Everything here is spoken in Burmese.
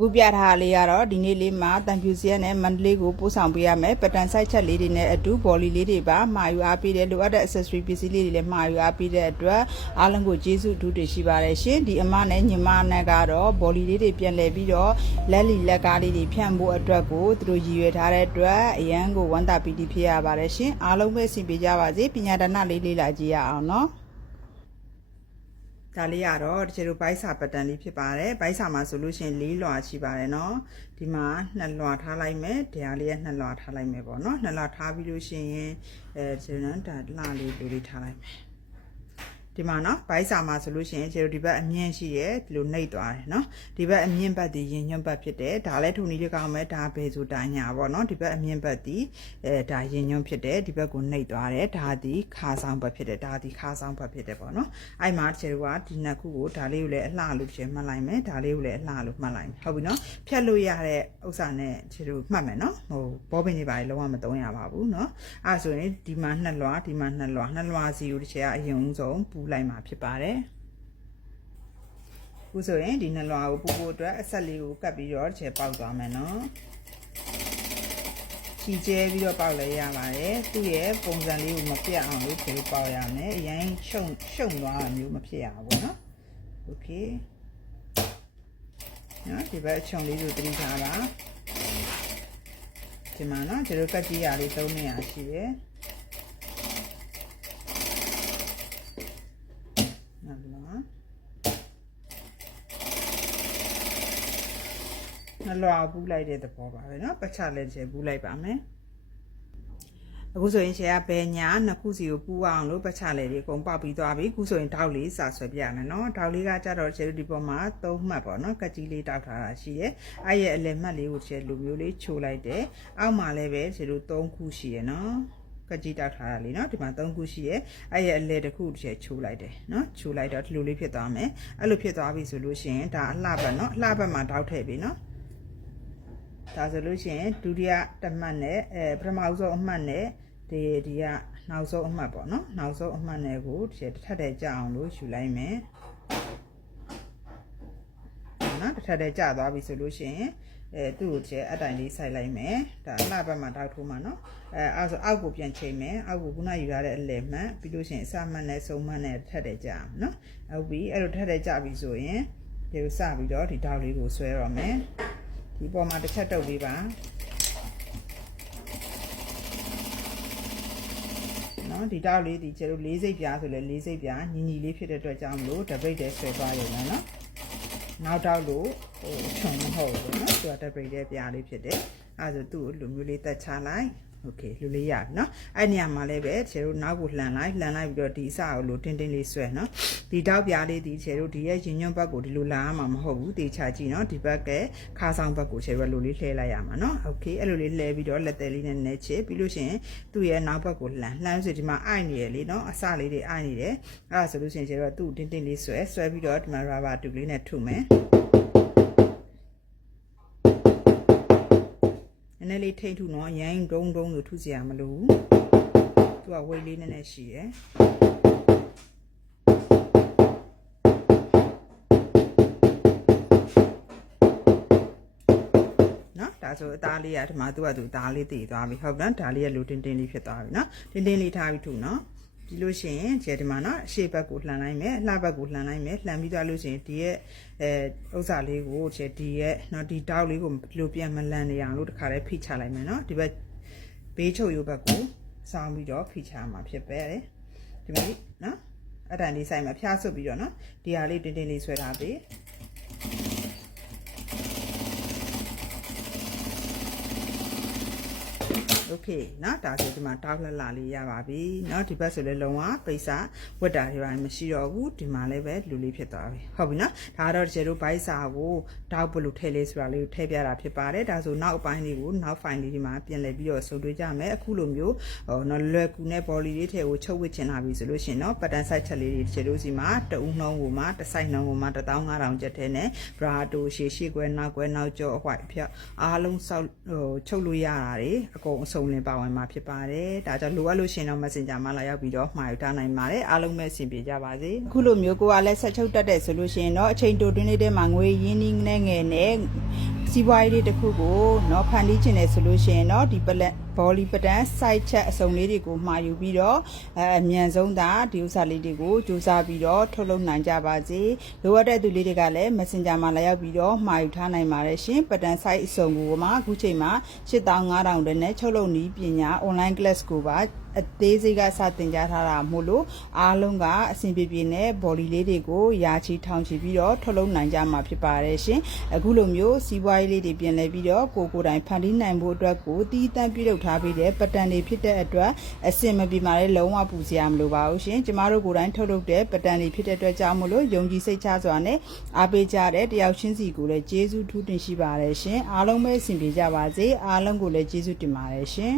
ခုပြထားလေးကတော့ဒီနေ့လေးမှာတန်ဖြူစရက်နဲ့မန္တလေးကိုပို့ဆောင်ပေးရမယ်ပတန်ဆိုင်ချက်လေးတွေနဲ့အတူဘော်လီလေးတွေပါမှာယူအားပေးတဲ့လိုအပ်တဲ့ accessory ပစ္စည်းလေးတွေလည်းမှာယူအားပေးတဲ့အတွက်အားလုံးကိုကျေးဇူးအထူးတင်ရှိပါတယ်ရှင်ဒီအမနဲ့ညီမနဲ့ကတော့ဘော်လီလေးတွေပြန်လည်ပြီးတော့လက်လီလက်ကားလေးတွေဖြန့်ဖို့အတွက်ကိုသူတို့ရည်ရွယ်ထားတဲ့အတွက်အရန်ကိုဝမ်းသာပီတိဖြစ်ရပါတယ်ရှင်အားလုံးပဲအဆင်ပြေကြပါစေပညာဒါနလေးလေးလာကြည့်ရအောင်နော်ဒါလေးကတော့တချို့ဘိုက်စာပတန်လေးဖြစ်ပါတယ်ဘိုက်စာမှာဆိုလို့ရှိရင်၄လွှာရှိပါတယ်เนาะဒီမှာ2လွှာထားလိုက်မယ်တရားလေးက2လွှာထားလိုက်မယ်ပေါ့เนาะ2လွှာထားပြီးလို့ရှိရင်ဒီနော်ဒါလှလေးလူလေးထားလိုက်မယ်ဒီမှာเนาะဘိုက်စာမှာဆိုလို့ရှိရင်ဒီဘက်အမြင့်ရှိရဲဒီလိုနှိပ်သွားတယ်เนาะဒီဘက်အမြင့်ဘက်ဒီရင်ညွန့်ဘက်ဖြစ်တယ်ဒါလည်းထုံနည်းလေးကောင်းမယ်ဒါဘယ်ဆိုတာညာပေါ့เนาะဒီဘက်အမြင့်ဘက်ဒီဒါရင်ညွန့်ဖြစ်တယ်ဒီဘက်ကိုနှိပ်သွားတယ်ဒါဒီခါဆောင်ဘက်ဖြစ်တယ်ဒါဒီခါဆောင်ဘက်ဖြစ်တယ်ပေါ့เนาะအဲ့မှာဒီနှစ်ခုကိုဒါလေးကိုလည်းအလှလို့ဖြတ်မှတ်လိုက်မယ်ဒါလေးကိုလည်းအလှလို့မှတ်လိုက်မယ်ဟုတ်ပြီเนาะဖြတ်လို့ရတဲ့ဥစ္စာနဲ့မှတ်မယ်เนาะဟိုဘောပင်တွေပါလုံးဝမသုံးရပါဘူးเนาะအဲ့ဆိုရင်ဒီမှာ2လွှာဒီမှာ2လွှာစီကိုတစ်ချက်အရင်ဆုံးပူလိုက်မှာဖြစ်ပါတယ်ခုဆိုရင်ဒီ2လွှာကိုပူဖို့အတွက်အဆက်လေးကိုကပ်ပြီးတော့တစ်ချက်ပေါက်သွားမယ်နော်ချီကျဲပြီးတော့ပေါက်လဲရပါတယ်သူ့ရဲ့ပုံစံလေးကိုမပြတ်အောင်လို့ဒီလိုပေါက်ရမယ်အရင်ရှုံသွားတာမျိုးမဖြစ်ရဘူးနော်โอเคနော်ဒီဘက်အချုံလေးကိုတတိထားပါဒီမှာနော်ဒီလိုကတ်ကြီးရာလေး3နေရာရှိတယ်နှလွှာပူးလိုက်တဲ့သဘောပါပဲเนาะပတ်ချလဲချေပူးလိုက်ပါမယ်အခုဆိုရင်ရှယ်ကဘယ်ညာနှစ်ခုစီကိုပူးအောင်လို့ပတ်ချလဲတွေအကုန်ပေါက်ပြီးသွားပြီအခုဆိုရင်တောက်လေးစာဆွဲပြရမယ်เนาะတောက်လေးကကြတော့ရှယ်တို့ဒီပေါ်မှာ3မှတ်ပေါ့เนาะကတ်ကြီးလေးတောက်ထားတာရှိရဲ့အဲ့ရဲ့အလယ်မှတ်လေးကိုရှယ်လိုမျိုးလေးချိုးလိုက်တယ်အောက်မှာလည်းပဲရှယ်တို့3ခုရှိရဲ့เนาะကတ်ကြီးတောက်ထားတာလေးเนาะဒီမှာ3ခုရှိရဲ့အဲ့ရဲ့အလယ်တစ်ခုရှယ်ချိုးလိုက်တယ်เนาะချိုးလိုက်တော့ဒီလိုလေးဖြစ်သွားမယ်အဲ့လိုဖြစ်သွားပြီဆိုလို့ရှိရင်ဒါအလှဘက်เนาะအလှဘက်မှာတောက်ထည့်ပြီเนาะဒါဆိုလို့ရှိရင်ဒုတိယတစ်မှတ်နဲ့ပထမဆုံးအမှတ်နဲ့ဒီကနောက်ဆုံးအမှတ်ပေါ့နော်နောက်ဆုံးအမှတ်နဲ့ကိုတစ်ထပ်တည်းကြအောင်လို့ယူလိုက်မယ်နော်တစ်ထပ်တည်းကြသွားပြီဆိုလို့ရှိရင်သူ့ကိုတစ်အတိုင်လေးစိုက်လိုက်မယ်ဒါအလှဘက်မှာတောက်ထိုးမှာနော်အဲ့ဆိုအောက်ကိုပြန်ချိန်မယ်အောက်ကိုခုနယူရတဲ့အလယ်မှတ်ပြီးလို့ရှိရင်အစမှတ်နဲ့ဆုံးမှတ်နဲ့တစ်ထပ်တည်းကြအောင်နော်ဟုတ်ပြီအဲ့လိုတစ်ထပ်တည်းကြပြီဆိုရင်ဒီလိုစပြီးတော့ဒီတောက်လေးကိုဆွဲရမယ်ဒီပေါ်မှာတစ်ချက်တုပ်ပေးပါနော်ဒီတောက်လေးဒီကျတို့၄စိတ်ပြားဆိုလဲ၄စိတ်ပြားညီညီလေးဖြစ်တဲ့အတွက်ကြောင့်မလို့တပိတ်တည်းဆွဲသွားရုံနဲ့နော်နောက်တောက်လို့ခြုံမဟုတ်ဘူးနော်သူကတပိတ်တည်းပြားလေးဖြစ်တယ်အဲဆိုသူ့ကိုလူမျိုးလေးတက်ချလိုက်โอเคလူလေးရပြီเนาะအဲ့နေရာမှာလည်းပဲခြေတို့နောက်ကိုလှန်လိုက်ပြီးတော့ဒီအစကိုလိုတင်းတင်းလေးဆွဲเนาะဒီတောက်ပြားလေးဒီခြေတို့ဒီရဲ့ရင်ညွန့်ဘက်ကိုဒီလိုလာရမှာမဟုတ်ဘူးတေချာကြည့်เนาะဒီဘက်ကခါဆောင်ဘက်ကိုခြေတို့လိုလေးလှဲလိုက်ရမှာเนาะโอเคအဲ့လိုလေးလှဲပြီးတော့လက်သေးလေးနဲ့နဲ့ချစ်ပြီးလို့ရှိရင်သူ့ရဲ့နောက်ဘက်ကိုလှန်ဆိုဒီမှာအိုက်နေရလေเนาะအစလေးတွေအိုက်နေတယ်အဲ့ဒါဆိုလို့ရှိရင်ခြေတို့သူ့တင်းတင်းလေးဆွဲပြီးတော့ဒီမှာ rubber တူလေးနဲ့ထုမယ်နည်းလေးထိတ်ထုနော်ရိုင်းဒုံလို့ထုစရာမလိုဘူးသူကဝိတ်လေးနည်းနည်းရှိတယ်နော်ဒါဆိုအသားလေးကဒီမှာသူကသူအသားလေးတည်သွားပြီဟုတ်နော်ဒါလေးကလူတင်းတင်းလေးဖြစ်သွားပြီနော်တင်းလေးထားပြီးထုနော်ဒီလို့ရှိရင်ဒီမှာနော်အရှေ့ဘက်ကိုလှန်လိုက်မယ်အလှဘက်ကိုလှန်လိုက်မယ်လှန်ပြီးသွားလို့ရှိရင်ဒီရဲ့ဥစ္စာလေးကိုဒီရဲ့နော်ဒီတောက်လေးကိုဒီလိုပြန်မလန်နေအောင်လို့တခါလေးဖိချလိုက်မယ်နော်ဒီဘက်ဘေးချုပ်ရိုးဘက်ကိုစောင်းပြီးတော့ဖိချမှာဖြစ်ပဲဒီမှာနော်အတန်လေးဆိုင်မှာဖျားဆွတ်ပြီးတော့နော်ဒီဟာလေးတင်းတင်းလေးဆွဲထားပြီโอเคเนาะဒါဆိုဒီမှာတောက်လှလှလေးရပါပြီเนาะဒီဘက်ဆိုလဲလုံးဝပိတ်စာဝတ်တာတွေပါမရှိတော့ဘူးဒီမှာလည်းပဲလူလေးဖြစ်သွားပြီဟုတ်ပြီเนาะဒါကတော့ကျတို့ဘိုက်စာကိုတောက်ဘလို့ထည့်လေးဆိုတာလေးကိုထည့်ပြတာဖြစ်ပါတယ်ဒါဆိုနောက်အပိုင်းလေးကိုနောက် file လေးဒီမှာပြင်လည်ပြီးတော့စုံတွေးကြမယ်အခုလိုမျိုးနော်လွယ်ကူနဲ့ဘော်လီလေးထည့်ကိုချုပ်ဝစ်ချင်လာပြီဆိုလို့ရှိရင်เนาะပတ်တန်ဆိုင်ချက်လေးတွေကျတို့စီမှာတဦးနှုံးကိုမှတစ်ဆိုင်နှုံးကိုမှ15000ကျပ်ထဲနဲ့ဘရာတိုရှေခွဲနောက်ကျော်အဝိုက်ဖြတ်အားလုံးစောက်ချုပ်လို့ရတာတွေအကုန်အစုံလင်ပါဝင်မှာဖြစ်ပါတယ်ဒါကြောင့်လိုအပ်လို့ရှင်တော့ Messenger မှာလာရောက်ပြီးတော့မှာယူထားနိုင်ပါတယ်အားလုံးပဲအဆင်ပြေကြပါစေအခုလိုမျိုးကိုကလည်းဆက်ချုပ်တတ်တဲ့ဆိုလို့ရှိရင်တော့အချိန်တိုတွင်းလေးထဲမှာငွေရင်းနှီးနဲ့ငယ်နဲ့ စီးပွားရေးတစ်ခုကိုเนาะဖန်တီးခြင်းနဲ့ဆိုလို့ရှိရင်เนาะဒီဘောလီပတန် site chat အစုံလေးတွေကိုမှာယူပြီးတော့အမြန်ဆုံးသာဒီဥစ္စာလေးတွေကိုစူးစမ်းပြီးတော့ထုတ်လုပ်နိုင်ကြပါစေလိုအပ်တဲ့သူလေးတွေကလည်း Messenger မှာလာရောက်ပြီးတော့မှာယူထားနိုင်ပါတယ်ရှင်ပတန် site အစုံကိုမှအခုချိန်မှာ8500နဲ့ချုပ်လုပ်နည်းပညာ online class ကိုပါအသေးစိတ်ကစတင်ကြထားတာမို့လို့အားလုံးကအဆင်ပြေပြေနဲ့ဘော်လီလေးတွေကိုယာချီထောင်ချီပြီးတော့ထုတ်လုပ်နိုင်ကြမှာဖြစ်ပါတယ်ရှင်အခုလိုမျိုးစီးပွားရေးလေးတွေပြင်လဲပြီးတော့ကိုယ်တိုင်ဖန်တီးနိုင်ဖို့အတွက်ကိုတီးတန့်ပြုလုပ်ထားပြီးတဲ့ပတန်တွေဖြစ်တဲ့အတွက်အဆင်မပြေပါနဲ့လုံးဝပူစရာမလိုပါဘူးရှင်ကျမတို့ကိုယ်တိုင်ထုတ်လုပ်တဲ့ပတန်တွေဖြစ်တဲ့အတွက်ကြောင့်မို့လို့ယုံကြည်စိတ်ချစွာနဲ့အားပေးကြတဲ့တယောက်ချင်းစီကိုလည်းကျေးဇူးထူးတင်ရှိပါတယ်ရှင်အားလုံးပဲအဆင်ပြေကြပါစေအားလုံးကိုလည်းကျေးဇူးတင်ပါတယ်ရှင်